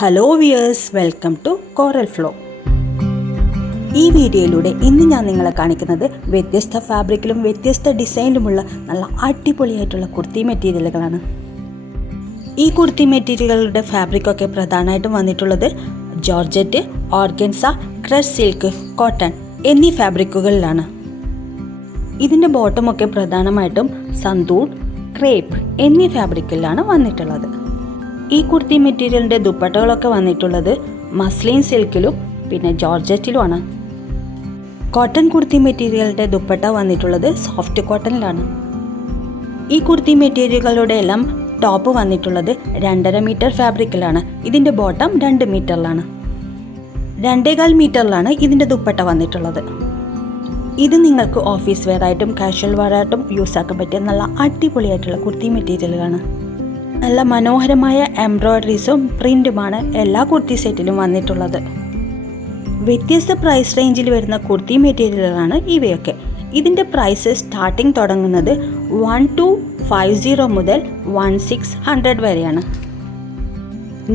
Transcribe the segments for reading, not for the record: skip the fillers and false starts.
Hello viewers, welcome to Coral Flow. ഈ വീഡിയോയിലൂടെ ഇന്ന് ഞാൻ നിങ്ങളെ കാണിക്കുന്നത് വ്യത്യസ്ത ഫാബ്രിക്കിലും വ്യത്യസ്ത ഡിസൈനിലുമുള്ള നല്ല അടിപൊളിയായിട്ടുള്ള കുർത്തി മെറ്റീരിയലുകളാണ്. ഈ കുർത്തി മെറ്റീരിയലുകളുടെ ഫാബ്രിക്കൊക്കെ പ്രധാനമായിട്ടും വന്നിട്ടുള്ളത് georgette, organza, crush silk, cotton എന്നീ ഫാബ്രിക്കുകളിലാണ്. ഇതിൻ്റെ ബോട്ടമൊക്കെ പ്രധാനമായിട്ടും സന്തൂർ, ക്രേപ്പ് എന്നീ ഫാബ്രിക്കിലാണ് വന്നിട്ടുള്ളത്. ഈ കുർത്തി മെറ്റീരിയലിൻ്റെ ദുപ്പട്ടകളൊക്കെ വന്നിട്ടുള്ളത് മസ്ലിൻ സിൽക്കിലും പിന്നെ ജോർജറ്റിലുമാണ്. കോട്ടൺ കുർത്തി മെറ്റീരിയലിൻ്റെ ദുപ്പട്ട വന്നിട്ടുള്ളത് സോഫ്റ്റ് കോട്ടണിലാണ്. ഈ കുർത്തി മെറ്റീരിയലുകളുടെ എല്ലാം ടോപ്പ് വന്നിട്ടുള്ളത് 2.5 മീറ്റർ ഫാബ്രിക്കിലാണ്. ഇതിൻ്റെ ബോട്ടം 2 മീറ്ററിലാണ്. 2.25 മീറ്ററിലാണ് ഇതിൻ്റെ ദുപ്പട്ട വന്നിട്ടുള്ളത്. ഇത് നിങ്ങൾക്ക് ഓഫീസ് വെയർ ആയിട്ടും കാഷ്വൽ വെയർ ആയിട്ടും യൂസ് ആക്കാൻ പറ്റിയ നല്ല അടിപൊളിയായിട്ടുള്ള കുർത്തി മെറ്റീരിയലുകളാണ്. നല്ല മനോഹരമായ എംബ്രോയ്ഡറീസും പ്രിൻറ്റുമാണ് എല്ലാ കുർത്തി സെറ്റിലും വന്നിട്ടുള്ളത്. വ്യത്യസ്ത പ്രൈസ് റേഞ്ചിൽ വരുന്ന കുർത്തി മെറ്റീരിയലുകളാണ് ഇവയൊക്കെ. ഇതിൻ്റെ പ്രൈസ് സ്റ്റാർട്ടിംഗ് തുടങ്ങുന്നത് 1250 മുതൽ 1600 വരെയാണ്.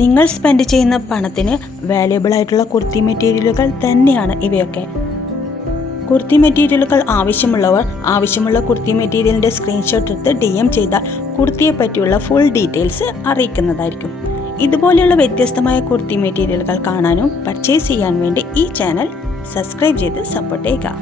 നിങ്ങൾ സ്പെൻഡ് ചെയ്യുന്ന പണത്തിന് വാല്യുബിൾ ആയിട്ടുള്ള കുർത്തി മെറ്റീരിയലുകൾ തന്നെയാണ് ഇവയൊക്കെ. കുർത്തി മെറ്റീരിയലുകൾ ആവശ്യമുള്ള കുർത്തി മെറ്റീരിയലിൻ്റെ സ്ക്രീൻഷോട്ട് എടുത്ത് DM ചെയ്താൽ കുർത്തിയെ പറ്റിയുള്ള ഫുൾ ഡീറ്റെയിൽസ് അറിയിക്കുന്നതായിരിക്കും. ഇതുപോലെയുള്ള വ്യത്യസ്തമായ കുർത്തി മെറ്റീരിയലുകൾ കാണാനും പർച്ചേസ് ചെയ്യാൻ വേണ്ടി ഈ ചാനൽ സബ്സ്ക്രൈബ് ചെയ്ത് സപ്പോർട്ട് ചെയ്യുക.